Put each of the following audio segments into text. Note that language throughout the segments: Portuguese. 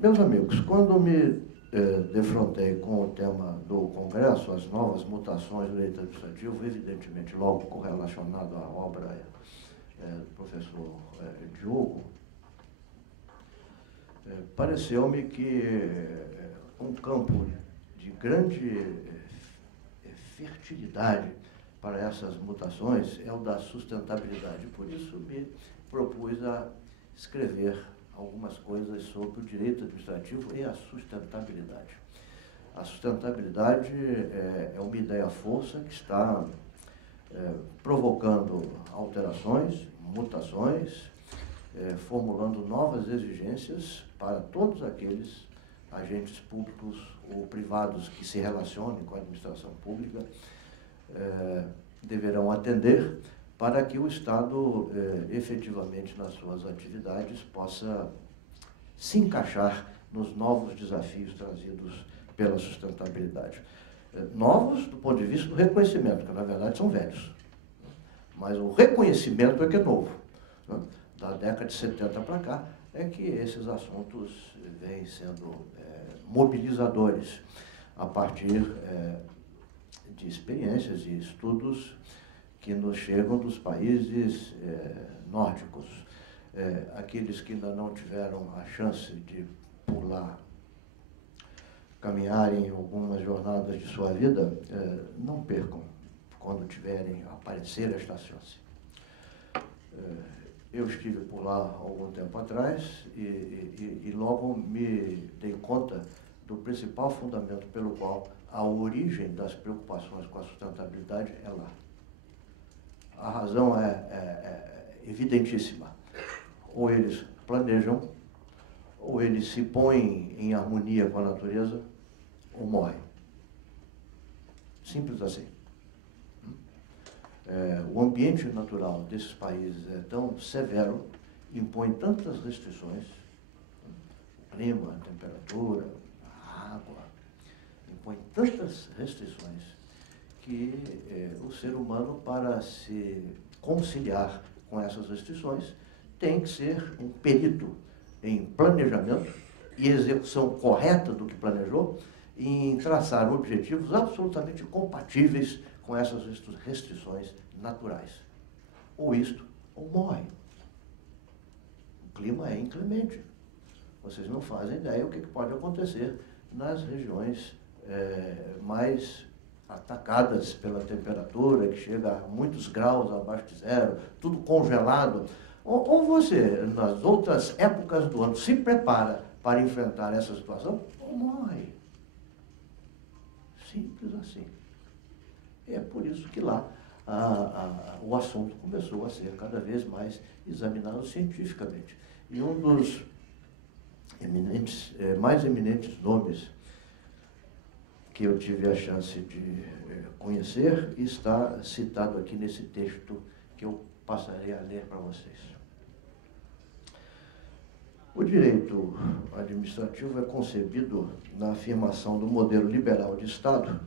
Meus amigos, quando me defrontei com o tema do Congresso, as novas mutações do direito administrativo, evidentemente logo correlacionado à obra do professor Diogo, pareceu-me que um campo de grande fertilidade para essas mutações é o da sustentabilidade. Por isso me propus a escrever algumas coisas sobre o direito administrativo e a sustentabilidade. A sustentabilidade é uma ideia-força que está provocando alterações, mutações, formulando novas exigências para todos aqueles agentes públicos ou privados que se relacionem com a administração pública, deverão atender para que o Estado, efetivamente, nas suas atividades, possa se encaixar nos novos desafios trazidos pela sustentabilidade. Novos do ponto de vista do reconhecimento, que na verdade são velhos. Mas o reconhecimento é que é novo. Né? Da década de 70 para cá é que esses assuntos vêm sendo mobilizadores a partir de experiências e estudos que nos chegam dos países nórdicos. Aqueles que ainda não tiveram a chance de pular, caminharem algumas jornadas de sua vida, não percam quando tiverem aparecer esta chance. Eu estive por lá há algum tempo atrás e logo me dei conta do principal fundamento pelo qual a origem das preocupações com a sustentabilidade é lá. A razão é evidentíssima. Ou eles planejam, ou eles se põem em harmonia com a natureza, ou morrem. Simples assim. O ambiente natural desses países é tão severo, impõe tantas restrições, o clima, a temperatura, a água, impõe tantas restrições que o ser humano, para se conciliar com essas restrições, tem que ser um perito em planejamento e execução correta do que planejou e em traçar objetivos absolutamente compatíveis com essas restrições naturais. Ou isto, ou morre. O clima é inclemente. Vocês não fazem ideia o que pode acontecer nas regiões mais atacadas pela temperatura, que chega a muitos graus abaixo de zero, tudo congelado. Ou você, nas outras épocas do ano, se prepara para enfrentar essa situação, ou morre. Simples assim. E é por isso que lá o assunto começou a ser cada vez mais examinado cientificamente. E um dos mais eminentes nomes que eu tive a chance de conhecer está citado aqui nesse texto que eu passarei a ler para vocês. O direito administrativo é concebido na afirmação do modelo liberal de Estado,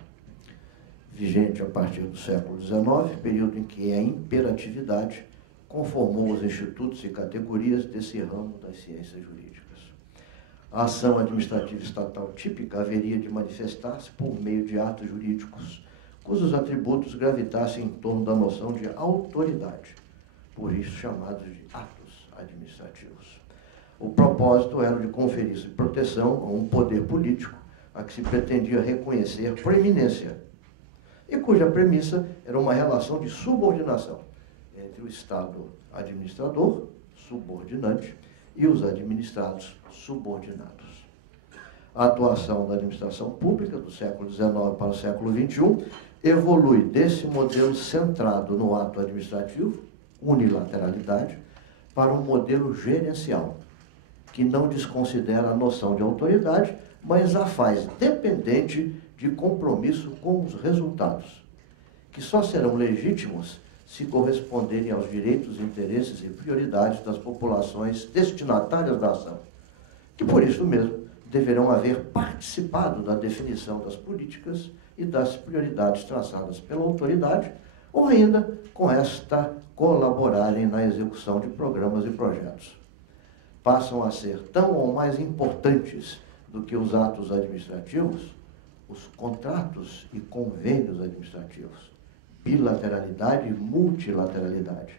vigente a partir do século XIX, período em que a imperatividade conformou os institutos e categorias desse ramo das ciências jurídicas. A ação administrativa estatal típica haveria de manifestar-se por meio de atos jurídicos, cujos atributos gravitassem em torno da noção de autoridade, por isso chamados de atos administrativos. O propósito era de conferir proteção a um poder político a que se pretendia reconhecer proeminência, e cuja premissa era uma relação de subordinação entre o Estado administrador, subordinante, e os administrados, subordinados. A atuação da administração pública do século XIX para o século XXI evolui desse modelo centrado no ato administrativo, unilateralidade, para um modelo gerencial, que não desconsidera a noção de autoridade, mas a faz dependente de compromisso com os resultados, que só serão legítimos se corresponderem aos direitos, interesses e prioridades das populações destinatárias da ação, que por isso mesmo deverão haver participado da definição das políticas e das prioridades traçadas pela autoridade, ou ainda com esta colaborarem na execução de programas e projetos. passam a ser tão ou mais importantes do que os atos administrativos, os contratos e convênios administrativos, bilateralidade e multilateralidade,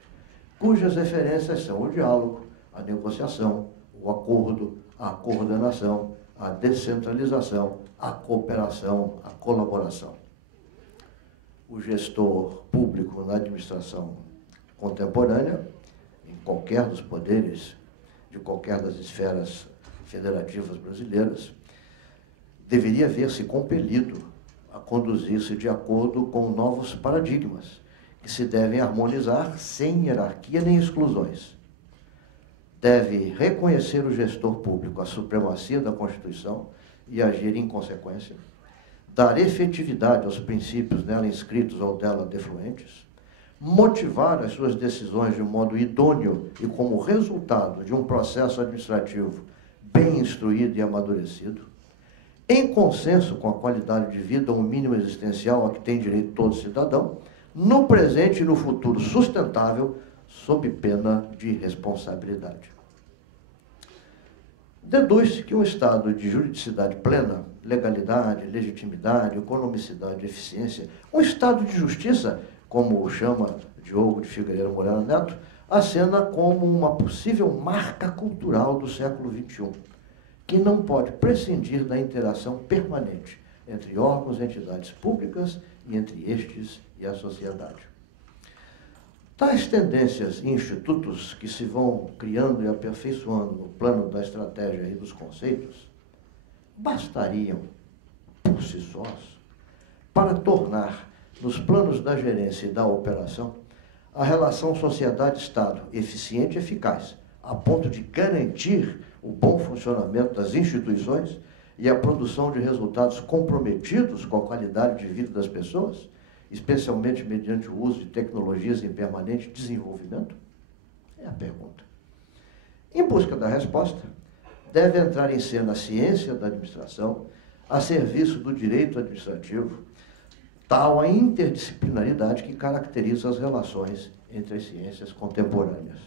cujas referências são o diálogo, a negociação, o acordo, a coordenação, a descentralização, a cooperação, a colaboração. O gestor público na administração contemporânea, em qualquer dos poderes, de qualquer das esferas federativas brasileiras, deveria ver-se compelido a conduzir-se de acordo com novos paradigmas, que se devem harmonizar sem hierarquia nem exclusões. Deve reconhecer o gestor público a supremacia da Constituição e agir em consequência, dar efetividade aos princípios nela inscritos ou dela defluentes, motivar as suas decisões de um modo idôneo e como resultado de um processo administrativo bem instruído e amadurecido, em consenso com a qualidade de vida, um mínimo existencial a que tem direito todo cidadão, no presente e no futuro sustentável, sob pena de responsabilidade. Deduz-se que um estado de juridicidade plena, legalidade, legitimidade, economicidade, eficiência, um estado de justiça, como o chama Diogo de Figueiredo Moreira Neto, acena como uma possível marca cultural do século XXI, que não pode prescindir da interação permanente entre órgãos e entidades públicas e entre estes e a sociedade. Tais tendências e institutos que se vão criando e aperfeiçoando no plano da estratégia e dos conceitos, bastariam, por si sós, para tornar, nos planos da gerência e da operação, a relação sociedade-Estado eficiente e eficaz, a ponto de garantir o bom funcionamento das instituições e a produção de resultados comprometidos com a qualidade de vida das pessoas, especialmente mediante o uso de tecnologias em permanente desenvolvimento? É a pergunta. Em busca da resposta, deve entrar em cena a ciência da administração, a serviço do direito administrativo, tal a interdisciplinaridade que caracteriza as relações entre as ciências contemporâneas.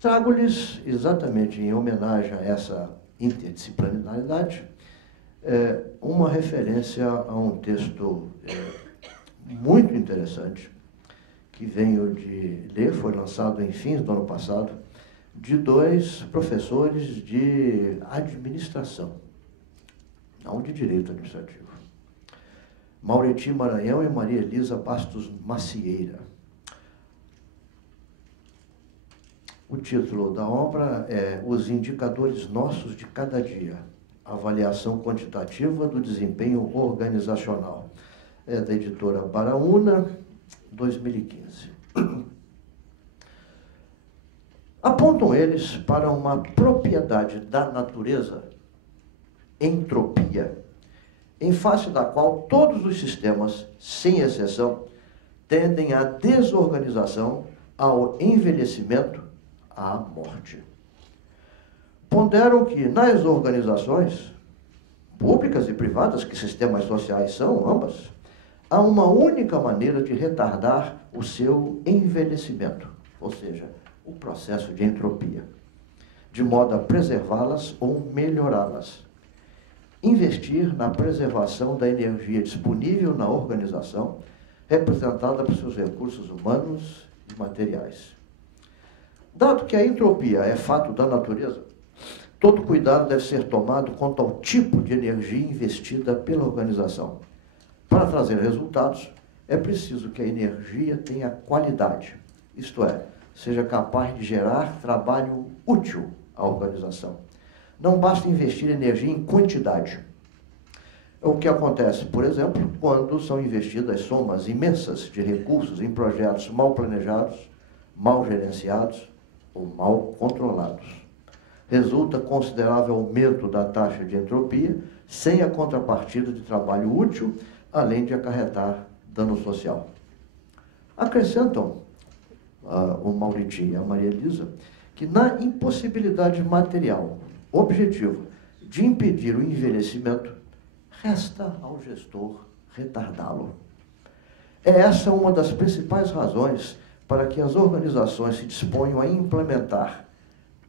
Trago-lhes, exatamente em homenagem a essa interdisciplinaridade, uma referência a um texto muito interessante, que venho de ler, foi lançado em fins do ano passado, de dois professores de administração, não de direito administrativo. Mauriti Maranhão e Maria Elisa Bastos Macieira. O título da obra é Os Indicadores Nossos de Cada Dia, Avaliação Quantitativa do Desempenho Organizacional. É da editora Baraúna, 2015. Apontam eles para uma propriedade da natureza, entropia, em face da qual todos os sistemas, sem exceção, tendem à desorganização, ao envelhecimento, à morte. Ponderam que nas organizações, públicas e privadas, que sistemas sociais são ambas, há uma única maneira de retardar o seu envelhecimento, ou seja, o processo de entropia, de modo a preservá-las ou melhorá-las. Investir na preservação da energia disponível na organização, representada por seus recursos humanos e materiais. Dado que a entropia é fato da natureza, todo cuidado deve ser tomado quanto ao tipo de energia investida pela organização. Para trazer resultados, é preciso que a energia tenha qualidade, isto é, seja capaz de gerar trabalho útil à organização. Não basta investir energia em quantidade. É o que acontece, por exemplo, quando são investidas somas imensas de recursos em projetos mal planejados, mal gerenciados ou mal controlados. Resulta considerável aumento da taxa de entropia, sem a contrapartida de trabalho útil, além de acarretar dano social. Acrescentam o Mauriti e a Maria Elisa que na impossibilidade material objetiva de impedir o envelhecimento, resta ao gestor retardá-lo. É essa uma das principais razões para que as organizações se disponham a implementar,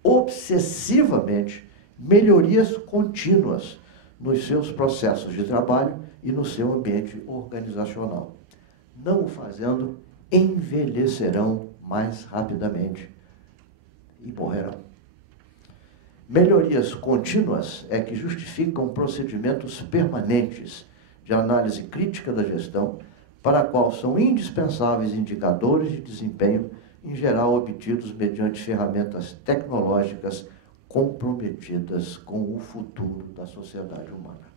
obsessivamente melhorias contínuas nos seus processos de trabalho e no seu ambiente organizacional. Não o fazendo, envelhecerão mais rapidamente e morrerão. Melhorias contínuas é que justificam procedimentos permanentes de análise crítica da gestão, para a qual são indispensáveis indicadores de desempenho, em geral obtidos mediante ferramentas tecnológicas comprometidas com o futuro da sociedade humana.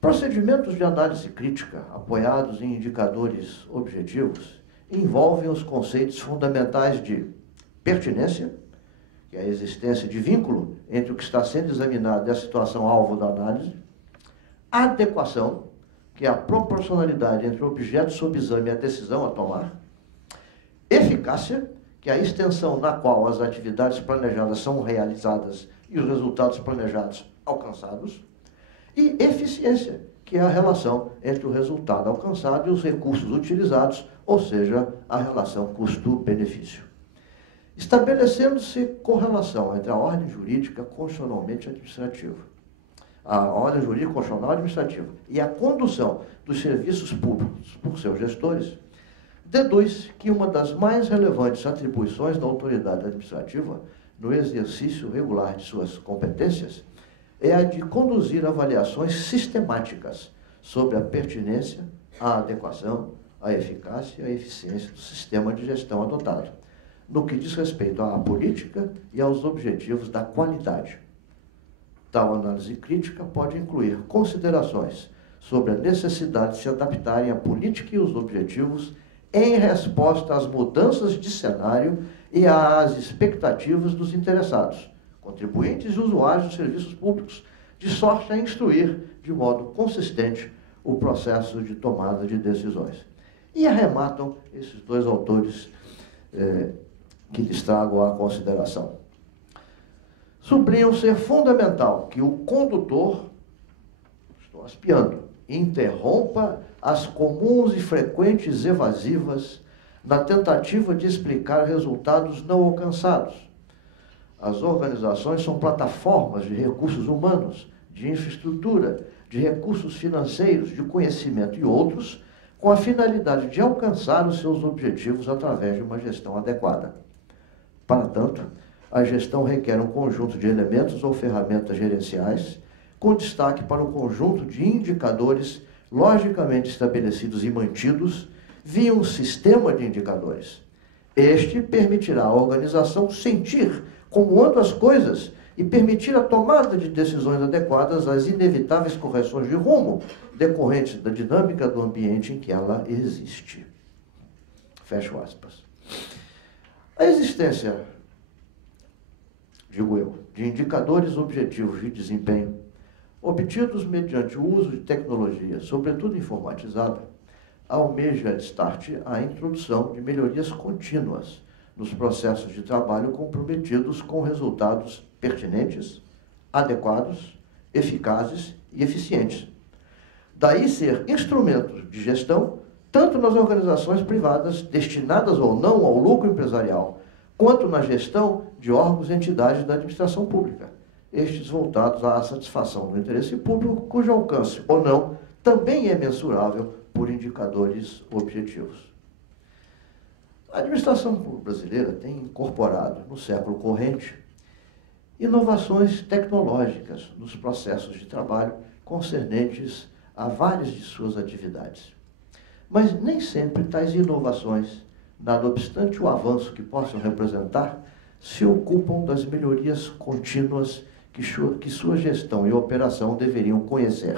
Procedimentos de análise crítica, apoiados em indicadores objetivos, envolvem os conceitos fundamentais de pertinência, que é a existência de vínculo entre o que está sendo examinado e a situação alvo da análise, adequação, que é a proporcionalidade entre o objeto sob exame e a decisão a tomar, eficácia, que é a extensão na qual as atividades planejadas são realizadas e os resultados planejados alcançados, e eficiência, que é a relação entre o resultado alcançado e os recursos utilizados, ou seja, a relação custo-benefício. Estabelecendo-se correlação entre a ordem jurídica constitucionalmente administrativa, a ordem jurídica constitucional administrativa e a condução dos serviços públicos por seus gestores, deduz que uma das mais relevantes atribuições da autoridade administrativa no exercício regular de suas competências é a de conduzir avaliações sistemáticas sobre a pertinência, a adequação, a eficácia e a eficiência do sistema de gestão adotado, no que diz respeito à política e aos objetivos da qualidade. Tal análise crítica pode incluir considerações sobre a necessidade de se adaptarem à política e os objetivos em resposta às mudanças de cenário e às expectativas dos interessados, contribuintes e usuários dos serviços públicos, de sorte a instruir de modo consistente o processo de tomada de decisões. E arrematam esses dois autores que lhes trago à consideração. Sublinham ser fundamental que o condutor, estou aspiando, interrompa as comuns e frequentes evasivas na tentativa de explicar resultados não alcançados. As organizações são plataformas de recursos humanos, de infraestrutura, de recursos financeiros, de conhecimento e outros, com a finalidade de alcançar os seus objetivos através de uma gestão adequada. Para tanto, a gestão requer um conjunto de elementos ou ferramentas gerenciais, com destaque para o conjunto de indicadores logicamente estabelecidos e mantidos via um sistema de indicadores. Este permitirá à organização sentir como andam as coisas e permitir a tomada de decisões adequadas às inevitáveis correções de rumo decorrentes da dinâmica do ambiente em que ela existe. Fecho aspas. A existência, digo eu, de indicadores objetivos de desempenho, obtidos mediante o uso de tecnologia, sobretudo informatizada, almeja de start a introdução de melhorias contínuas nos processos de trabalho comprometidos com resultados pertinentes, adequados, eficazes e eficientes. Daí ser instrumentos de gestão, tanto nas organizações privadas, destinadas ou não ao lucro empresarial, quanto na gestão de órgãos e entidades da administração pública, estes voltados à satisfação do interesse público, cujo alcance, ou não, também é mensurável por indicadores objetivos. A administração pública brasileira tem incorporado, no século corrente, inovações tecnológicas nos processos de trabalho concernentes a várias de suas atividades. Mas nem sempre tais inovações, nada obstante o avanço que possam representar, se ocupam das melhorias contínuas que sua gestão e operação deveriam conhecer.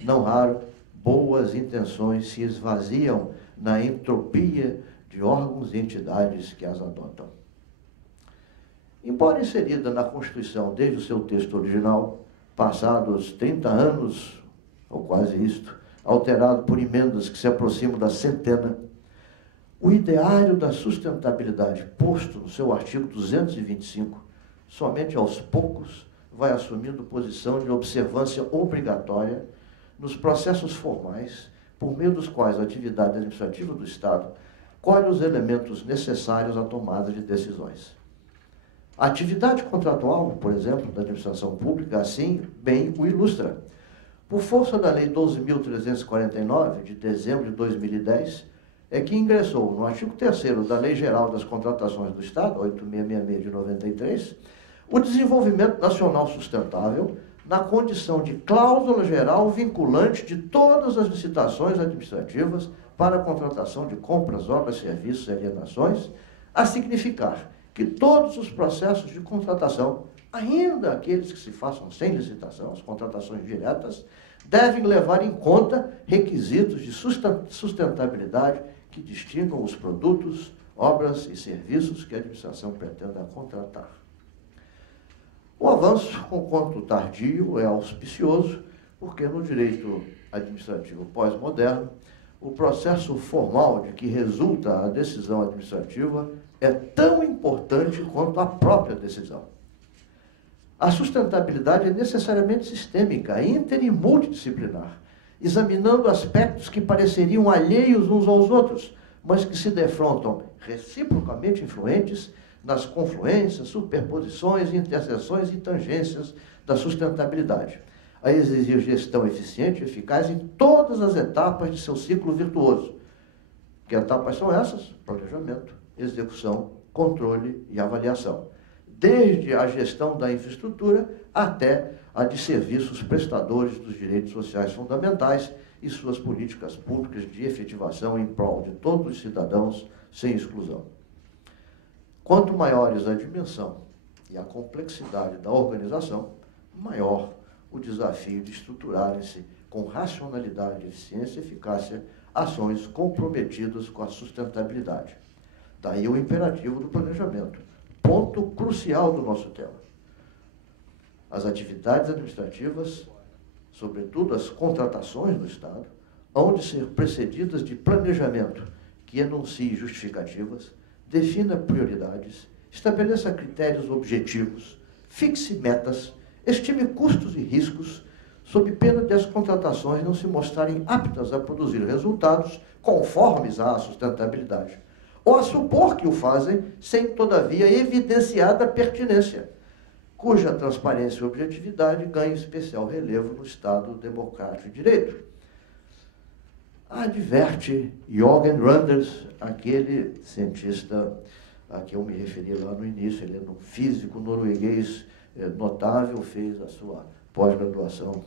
Não raro, boas intenções se esvaziam na entropia de órgãos e entidades que as adotam. Embora inserida na Constituição desde o seu texto original, passados 30 anos, ou quase isto, alterado por emendas que se aproximam da centena, o ideário da sustentabilidade posto no seu artigo 225, somente aos poucos vai assumindo posição de observância obrigatória nos processos formais, por meio dos quais a atividade administrativa do Estado colhe os elementos necessários à tomada de decisões. A atividade contratual, por exemplo, da administração pública, assim, bem o ilustra. Por força da Lei 12.349, de dezembro de 2010, é que ingressou no artigo 3º da Lei Geral das Contratações do Estado, 8666 de 93, o desenvolvimento nacional sustentável na condição de cláusula geral vinculante de todas as licitações administrativas para a contratação de compras, obras, serviços e alienações, a significar que todos os processos de contratação, ainda aqueles que se façam sem licitação, as contratações diretas, devem levar em conta requisitos de sustentabilidade que distingam os produtos, obras e serviços que a administração pretenda contratar. O avanço, conquanto tardio, é auspicioso, porque no direito administrativo pós-moderno, o processo formal de que resulta a decisão administrativa é tão importante quanto a própria decisão. A sustentabilidade é necessariamente sistêmica, inter e multidisciplinar, examinando aspectos que pareceriam alheios uns aos outros, mas que se defrontam reciprocamente influentes nas confluências, superposições, interseções e tangências da sustentabilidade, a exigir gestão eficiente e eficaz em todas as etapas de seu ciclo virtuoso. Que etapas são essas? Planejamento, execução, controle e avaliação. Desde a gestão da infraestrutura até a de serviços prestadores dos direitos sociais fundamentais e suas políticas públicas de efetivação em prol de todos os cidadãos, sem exclusão. Quanto maiores a dimensão e a complexidade da organização, maior o desafio de estruturarem-se com racionalidade, eficiência e eficácia ações comprometidas com a sustentabilidade. Daí o imperativo do planejamento, ponto crucial do nosso tema. As atividades administrativas, sobretudo as contratações do Estado, hão de ser precedidas de planejamento que enuncie justificativas, defina prioridades, estabeleça critérios objetivos, fixe metas, estime custos e riscos, sob pena de as contratações não se mostrarem aptas a produzir resultados conformes à sustentabilidade, ou a supor que o fazem sem, todavia, evidenciada pertinência, cuja transparência e objetividade ganham especial relevo no Estado democrático de direito. Adverte Jorgen Randers, aquele cientista a que eu me referi lá no início, ele é um físico norueguês notável, fez a sua pós-graduação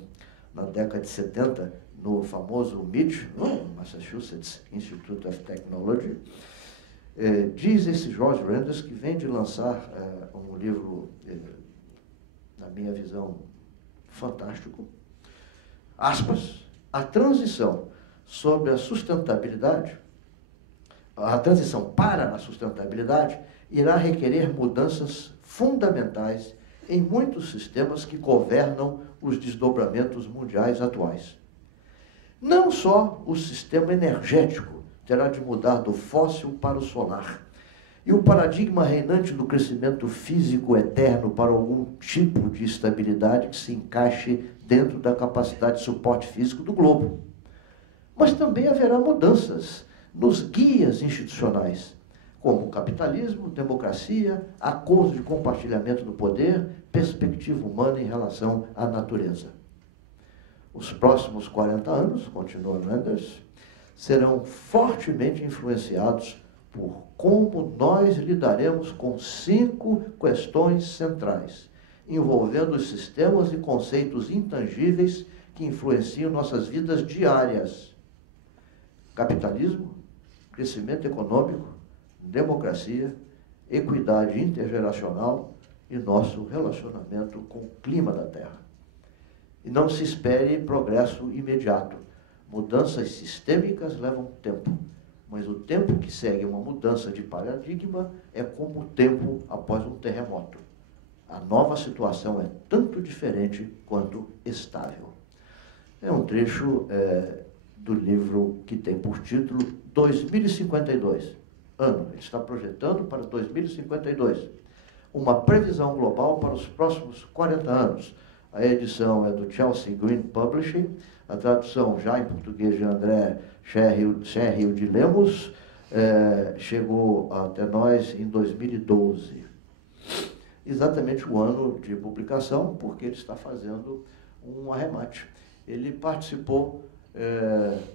na década de 70 no famoso MIT, Massachusetts Institute of Technology. Diz esse Jorge Randers que vem de lançar um livro, na minha visão, fantástico, aspas, a transição sobre a sustentabilidade, a transição para a sustentabilidade irá requerer mudanças fundamentais em muitos sistemas que governam os desdobramentos mundiais atuais. Não só o sistema energético terá de mudar do fóssil para o solar, e o paradigma reinante do crescimento físico eterno para algum tipo de estabilidade que se encaixe dentro da capacidade de suporte físico do globo. Mas também haverá mudanças nos guias institucionais, como capitalismo, democracia, acordo de compartilhamento do poder, perspectiva humana em relação à natureza. Os próximos 40 anos, continua Randers, serão fortemente influenciados por como nós lidaremos com 5 questões centrais, envolvendo os sistemas e conceitos intangíveis que influenciam nossas vidas diárias. Capitalismo, crescimento econômico, democracia, equidade intergeracional e nosso relacionamento com o clima da Terra. E não se espere progresso imediato. Mudanças sistêmicas levam tempo, mas o tempo que segue uma mudança de paradigma é como o tempo após um terremoto. A nova situação é tanto diferente quanto estável. É um trecho do livro que tem por título 2052. Ele está projetando para 2052. Uma previsão global para os próximos 40 anos. A edição é do Chelsea Green Publishing, a tradução já em português de André Cherrio de Lemos, chegou até nós em 2012. exatamente o ano de publicação, porque ele está fazendo um arremate. Ele participou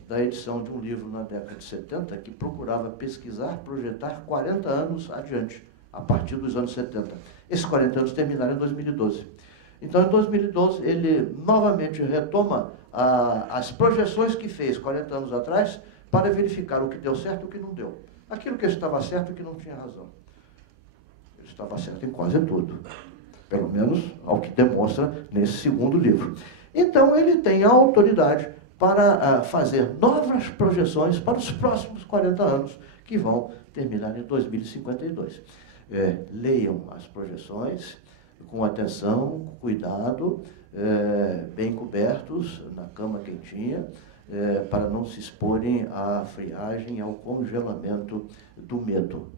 da edição de um livro na década de 70 que procurava pesquisar, projetar 40 anos adiante, a partir dos anos 70. Esses 40 anos terminaram em 2012. Então, em 2012, ele novamente retoma as projeções que fez 40 anos atrás para verificar o que deu certo e o que não deu. Aquilo que estava certo e o que não tinha razão. Ele estava certo em quase tudo. Pelo menos ao que demonstra nesse segundo livro. Então, ele tem a autoridade para fazer novas projeções para os próximos 40 anos, que vão terminar em 2052. Leiam as projeções com atenção, com cuidado, bem cobertos, na cama quentinha, para não se exporem à friagem e ao congelamento do medo.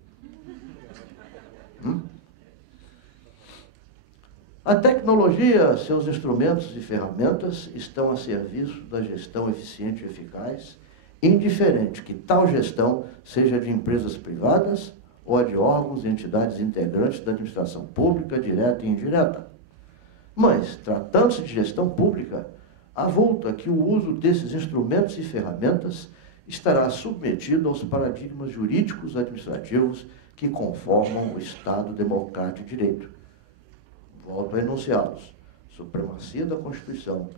A tecnologia, seus instrumentos e ferramentas estão a serviço da gestão eficiente e eficaz, indiferente que tal gestão seja de empresas privadas ou de órgãos e entidades integrantes da administração pública, direta e indireta. Mas, tratando-se de gestão pública, avulta que o uso desses instrumentos e ferramentas estará submetido aos paradigmas jurídicos administrativos que conformam o Estado democrático de direito. Volto a enunciá-los: supremacia da Constituição,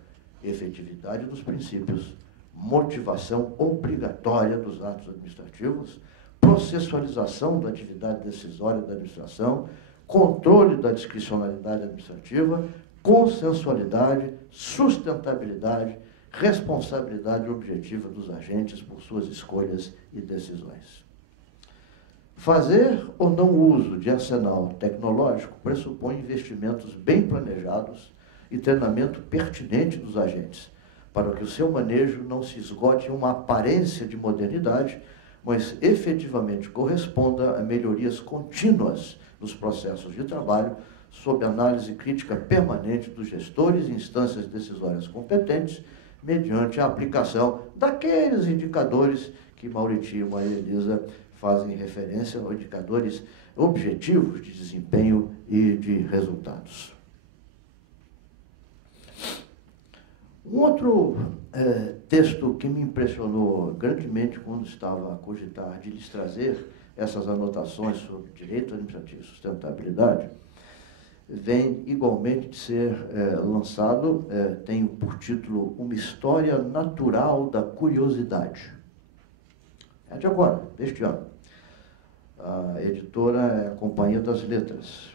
efetividade dos princípios, motivação obrigatória dos atos administrativos, processualização da atividade decisória da administração, controle da discricionalidade administrativa, consensualidade, sustentabilidade, responsabilidade objetiva dos agentes por suas escolhas e decisões. Fazer ou não uso de arsenal tecnológico pressupõe investimentos bem planejados e treinamento pertinente dos agentes, para que o seu manejo não se esgote em uma aparência de modernidade, mas efetivamente corresponda a melhorias contínuas nos processos de trabalho, sob análise crítica permanente dos gestores e instâncias decisórias competentes, mediante a aplicação daqueles indicadores que Mauriti e Maria Elisa fazem referência aos indicadores objetivos de desempenho e de resultados. Um outro texto que me impressionou grandemente quando estava a cogitar de lhes trazer essas anotações sobre direito administrativo e sustentabilidade, vem igualmente de ser lançado, tem por título Uma História Natural da Curiosidade. É de agora, deste ano. A editora é a Companhia das Letras.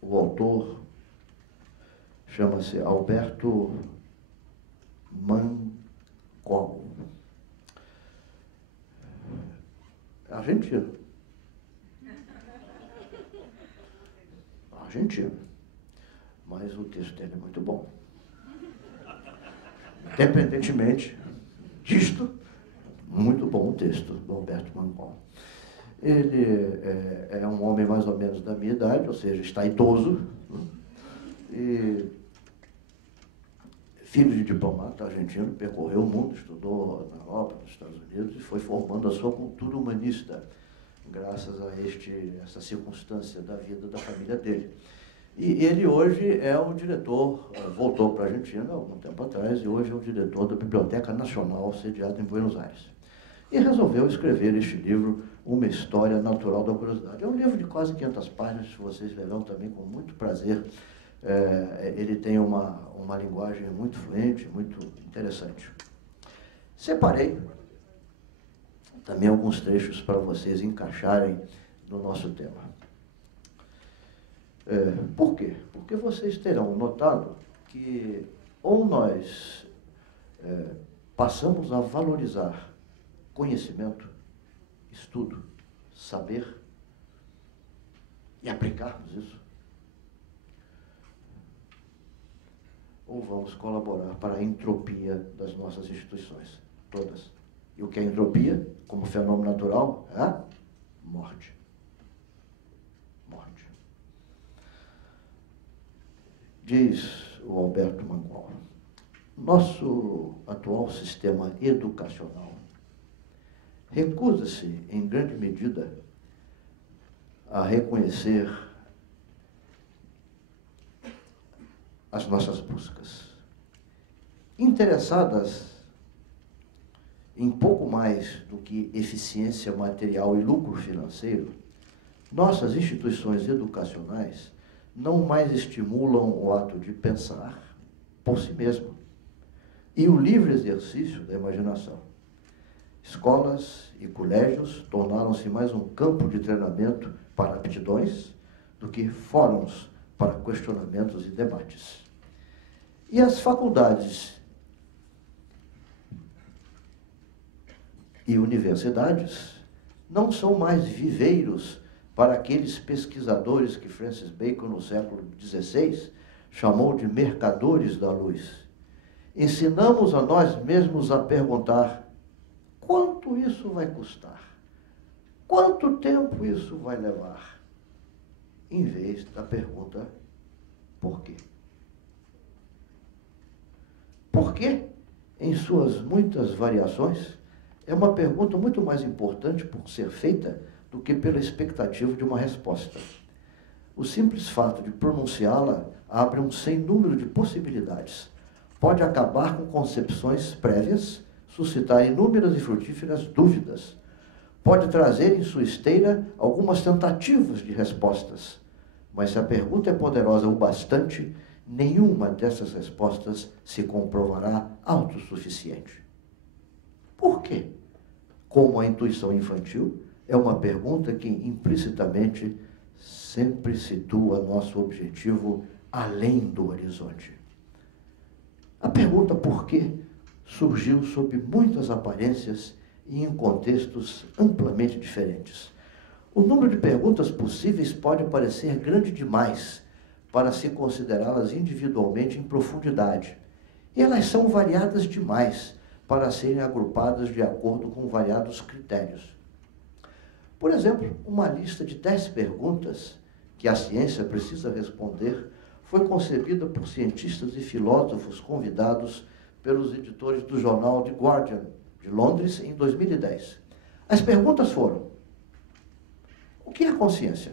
O autor chama-se Alberto Mancol. Argentino. Argentino. Mas o texto dele é muito bom. Independentemente disto, muito bom o texto do Alberto Mancol. Ele é um homem mais ou menos da minha idade, ou seja, está idoso, e filho de diplomata argentino, percorreu o mundo, estudou na Europa, nos Estados Unidos, e foi formando a sua cultura humanista, graças a essa circunstância da vida da família dele. E ele hoje é o diretor, voltou para a Argentina há algum tempo atrás, e hoje é o diretor da Biblioteca Nacional, sediada em Buenos Aires. E resolveu escrever este livro, Uma História Natural da Curiosidade. É um livro de quase 500 páginas, vocês verão também com muito prazer. Ele tem uma linguagem muito fluente, muito interessante. Separei também alguns trechos para vocês encaixarem no nosso tema. Por quê? Porque vocês terão notado que ou nós passamos a valorizar conhecimento, estudo, saber e aplicarmos isso, ou vamos colaborar para a entropia das nossas instituições, todas. E o que é entropia, como fenômeno natural, é a morte. Morte. Diz o Alberto Mancol, nosso atual sistema educacional recusa-se, em grande medida, a reconhecer as nossas buscas. Interessadas em pouco mais do que eficiência material e lucro financeiro, nossas instituições educacionais não mais estimulam o ato de pensar por si mesmo e o livre exercício da imaginação. Escolas e colégios tornaram-se mais um campo de treinamento para aptidões do que fóruns para questionamentos e debates. E as faculdades e universidades não são mais viveiros para aqueles pesquisadores que Francis Bacon, no século XVI, chamou de mercadores da luz. Ensinamos a nós mesmos a perguntar: quanto isso vai custar? Quanto tempo isso vai levar? Em vez da pergunta: por quê? Por quê, em suas muitas variações, é uma pergunta muito mais importante por ser feita do que pela expectativa de uma resposta. O simples fato de pronunciá-la abre um sem número de possibilidades. Pode acabar com concepções prévias, suscitar inúmeras e frutíferas dúvidas. Pode trazer em sua esteira algumas tentativas de respostas. Mas se a pergunta é poderosa o bastante, nenhuma dessas respostas se comprovará autossuficiente. Por quê? Como a intuição infantil, é uma pergunta que implicitamente sempre situa nosso objetivo além do horizonte. A pergunta por quê surgiu sob muitas aparências e em contextos amplamente diferentes. O número de perguntas possíveis pode parecer grande demais para se considerá-las individualmente em profundidade, e elas são variadas demais para serem agrupadas de acordo com variados critérios. Por exemplo, uma lista de 10 perguntas que a ciência precisa responder foi concebida por cientistas e filósofos convidados pelos editores do jornal The Guardian, de Londres, em 2010. As perguntas foram: o que é consciência?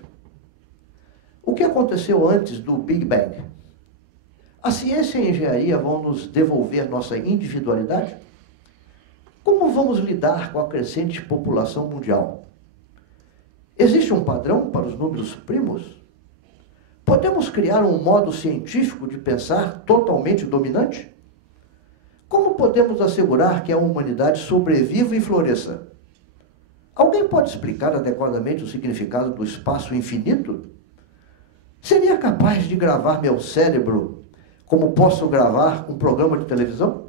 O que aconteceu antes do Big Bang? A ciência e a engenharia vão nos devolver nossa individualidade? Como vamos lidar com a crescente população mundial? Existe um padrão para os números primos? Podemos criar um modo científico de pensar totalmente dominante? Como podemos assegurar que a humanidade sobreviva e floresça? Alguém pode explicar adequadamente o significado do espaço infinito? Seria capaz de gravar meu cérebro como posso gravar um programa de televisão?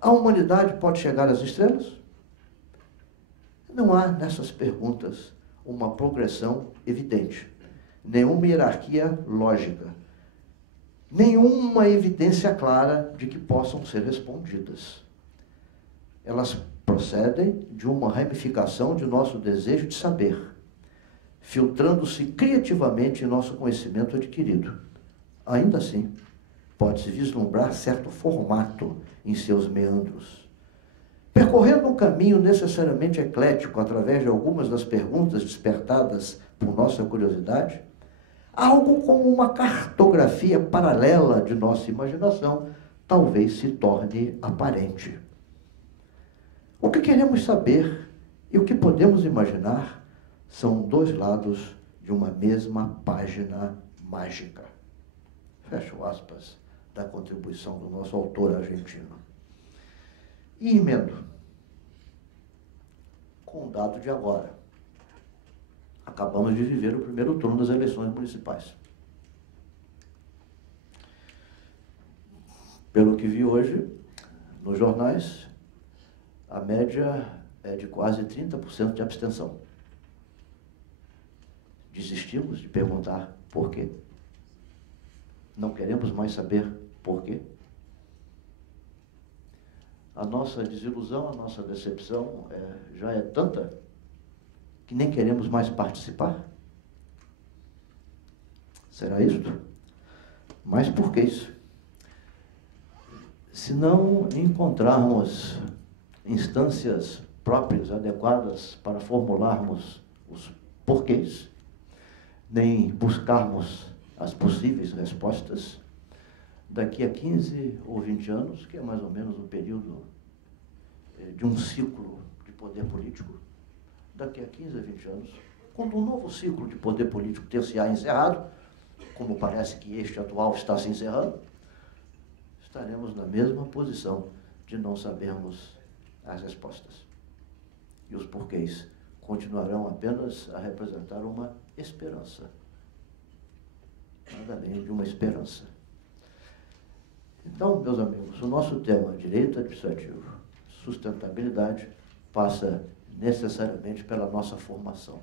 A humanidade pode chegar às estrelas? Não há nessas perguntas uma progressão evidente, nenhuma hierarquia lógica, nenhuma evidência clara de que possam ser respondidas. Elas procedem de uma ramificação de nosso desejo de saber, filtrando-se criativamente em nosso conhecimento adquirido. Ainda assim, pode-se vislumbrar certo formato em seus meandros. Percorrendo um caminho necessariamente eclético através de algumas das perguntas despertadas por nossa curiosidade, algo como uma cartografia paralela de nossa imaginação talvez se torne aparente. O que queremos saber e o que podemos imaginar são dois lados de uma mesma página mágica. Fecho aspas da contribuição do nosso autor argentino. E emendo com o dado de agora. Acabamos de viver o primeiro turno das eleições municipais. Pelo que vi hoje nos jornais, a média é de quase 30% de abstenção. Desistimos de perguntar por quê. Não queremos mais saber por quê. A nossa desilusão, a nossa decepção já é tanta que nem queremos mais participar. Será isto? Mas por que isso? Se não encontrarmos instâncias próprias, adequadas para formularmos os porquês, nem buscarmos as possíveis respostas, daqui a 15 ou 20 anos, que é mais ou menos o período de um ciclo de poder político, daqui a 15 a 20 anos, quando um novo ciclo de poder político ter-se-á encerrado, como parece que este atual está se encerrando, estaremos na mesma posição de não sabermos as respostas. E os porquês continuarão apenas a representar uma esperança. Nada além de uma esperança. Então, meus amigos, o nosso tema, direito administrativo, sustentabilidade, passa necessariamente pela nossa formação.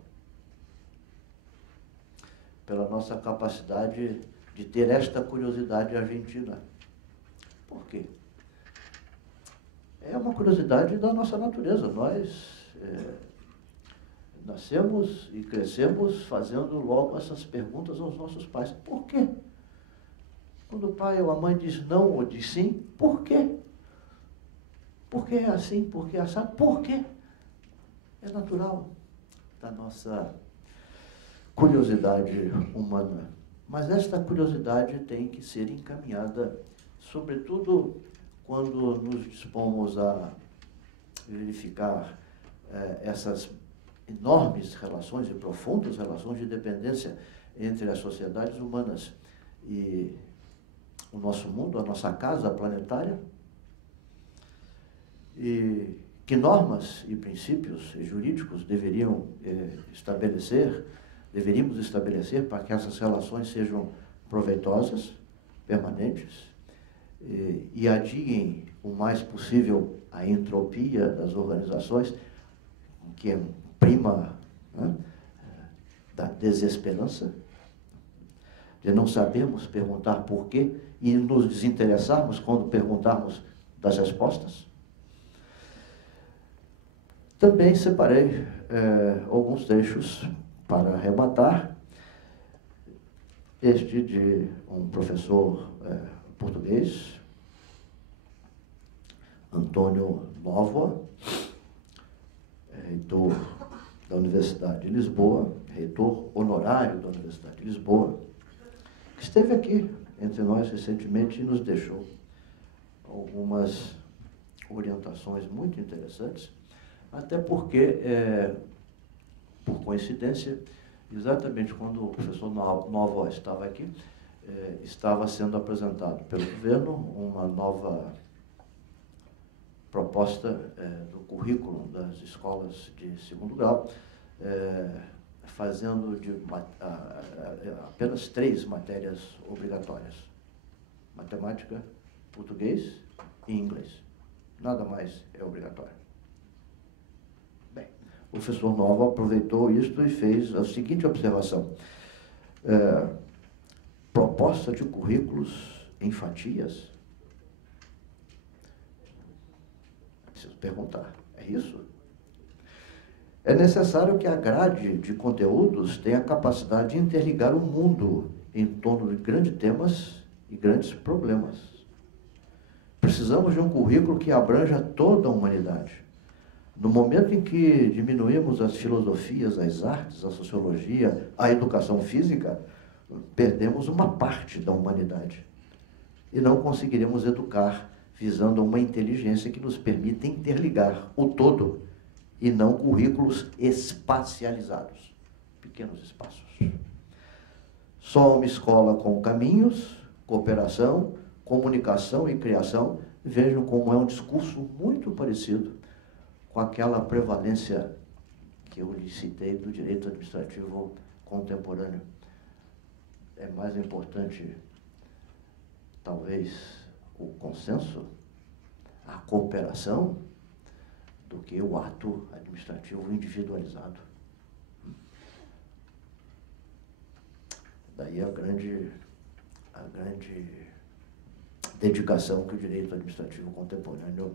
Pela nossa capacidade de ter esta curiosidade argentina. Por quê? É uma curiosidade da nossa natureza. Nós nascemos e crescemos fazendo logo essas perguntas aos nossos pais. Por quê? Quando o pai ou a mãe diz não ou diz sim, por quê? Por que é assim? Por que é assado? Por quê? É natural da nossa curiosidade humana. Mas esta curiosidade tem que ser encaminhada, sobretudo quando nos dispomos a verificar essas enormes relações e profundas relações de dependência entre as sociedades humanas e o nosso mundo, a nossa casa planetária, e que normas e princípios jurídicos deveríamos estabelecer para que essas relações sejam proveitosas, permanentes, e adiem o mais possível a entropia das organizações, que é prima, né, da desesperança, de não sabermos perguntar por quê e nos desinteressarmos quando perguntarmos das respostas. Também separei alguns trechos para arrematar. Este de um professor português, Antônio Novoa, reitor da Universidade de Lisboa, reitor honorário da Universidade de Lisboa, que esteve aqui entre nós recentemente e nos deixou algumas orientações muito interessantes, até porque, por coincidência, exatamente quando o professor Novoa estava aqui, estava sendo apresentado pelo governo uma nova proposta do currículo das escolas de segundo grau, fazendo apenas 3 matérias obrigatórias: matemática, português e inglês. Nada mais é obrigatório. Bem, o professor Novoa aproveitou isto e fez a seguinte observação: proposta de currículos em fatias? É preciso perguntar, é isso? É necessário que a grade de conteúdos tenha a capacidade de interligar o mundo em torno de grandes temas e grandes problemas. Precisamos de um currículo que abranja toda a humanidade. No momento em que diminuímos as filosofias, as artes, a sociologia, a educação física, perdemos uma parte da humanidade. E não conseguiremos educar visando uma inteligência que nos permita interligar o todo, e não currículos espacializados, pequenos espaços. Só uma escola com caminhos, cooperação, comunicação e criação. Vejam como é um discurso muito parecido com aquela prevalência que eu lhe citei do direito administrativo contemporâneo. É mais importante, talvez, o consenso, a cooperação, do que o ato administrativo individualizado. Daí a grande dedicação que o direito administrativo contemporâneo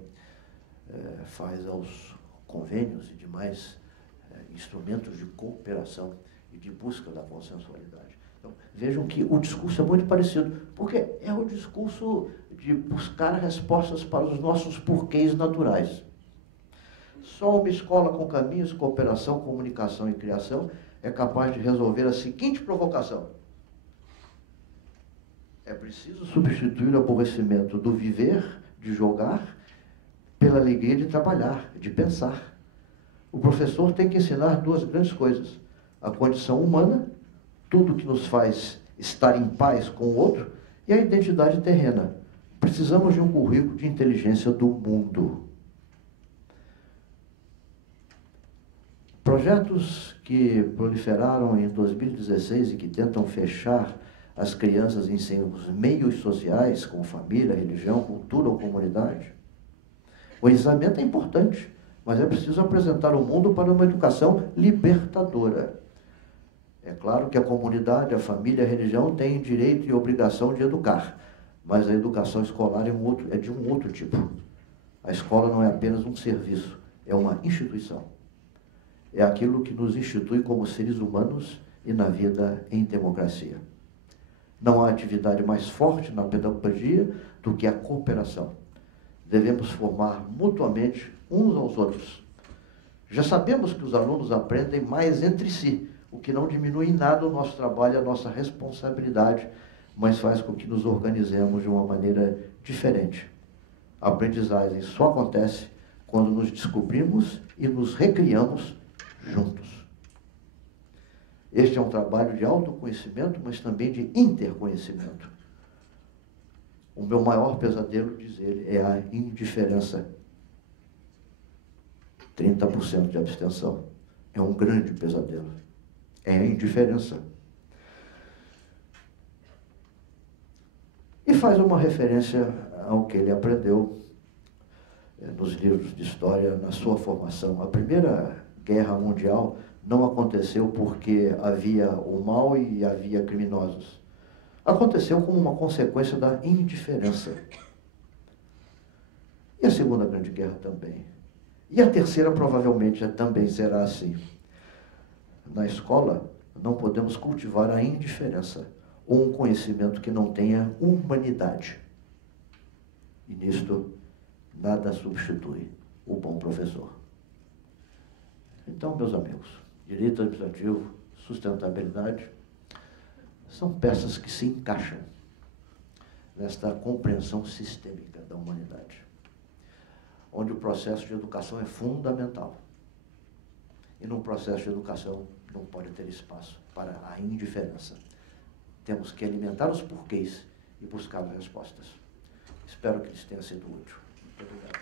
faz aos convênios e demais instrumentos de cooperação e de busca da consensualidade. Então, vejam que o discurso é muito parecido, porque é o discurso de buscar respostas para os nossos porquês naturais. Só uma escola com caminhos, cooperação, comunicação e criação é capaz de resolver a seguinte provocação: É preciso substituir o aborrecimento do viver, de jogar, pela alegria de trabalhar, de pensar. O professor tem que ensinar duas grandes coisas: a condição humana, tudo que nos faz estar em paz com o outro, e a identidade terrena. Precisamos de um currículo de inteligência do mundo. Projetos que proliferaram em 2016 e que tentam fechar as crianças em seus meios sociais, como família, religião, cultura ou comunidade. O ensinamento é importante, mas é preciso apresentar o mundo para uma educação libertadora. É claro que a comunidade, a família, a religião têm direito e obrigação de educar, mas a educação escolar é de um outro tipo. A escola não é apenas um serviço, é uma instituição. É aquilo que nos institui como seres humanos e na vida em democracia. Não há atividade mais forte na pedagogia do que a cooperação. Devemos formar mutuamente uns aos outros. Já sabemos que os alunos aprendem mais entre si, o que não diminui em nada o nosso trabalho, a nossa responsabilidade, mas faz com que nos organizemos de uma maneira diferente. A aprendizagem só acontece quando nos descobrimos e nos recriamos juntos. Este é um trabalho de autoconhecimento, mas também de interconhecimento. O meu maior pesadelo, diz ele, é a indiferença. 30% de abstenção. É um grande pesadelo. É a indiferença. E faz uma referência ao que ele aprendeu nos livros de história, na sua formação. A Primeira Guerra Mundial não aconteceu porque havia o mal e havia criminosos. Aconteceu como uma consequência da indiferença. E a Segunda Grande Guerra também. E a terceira provavelmente também será assim. Na escola, não podemos cultivar a indiferença ou um conhecimento que não tenha humanidade. E nisto, nada substitui o bom professor. Então, meus amigos, direito administrativo, sustentabilidade, são peças que se encaixam nesta compreensão sistêmica da humanidade, onde o processo de educação é fundamental. E num processo de educação não pode ter espaço para a indiferença. Temos que alimentar os porquês e buscar as respostas. Espero que isso tenha sido útil. Muito obrigado.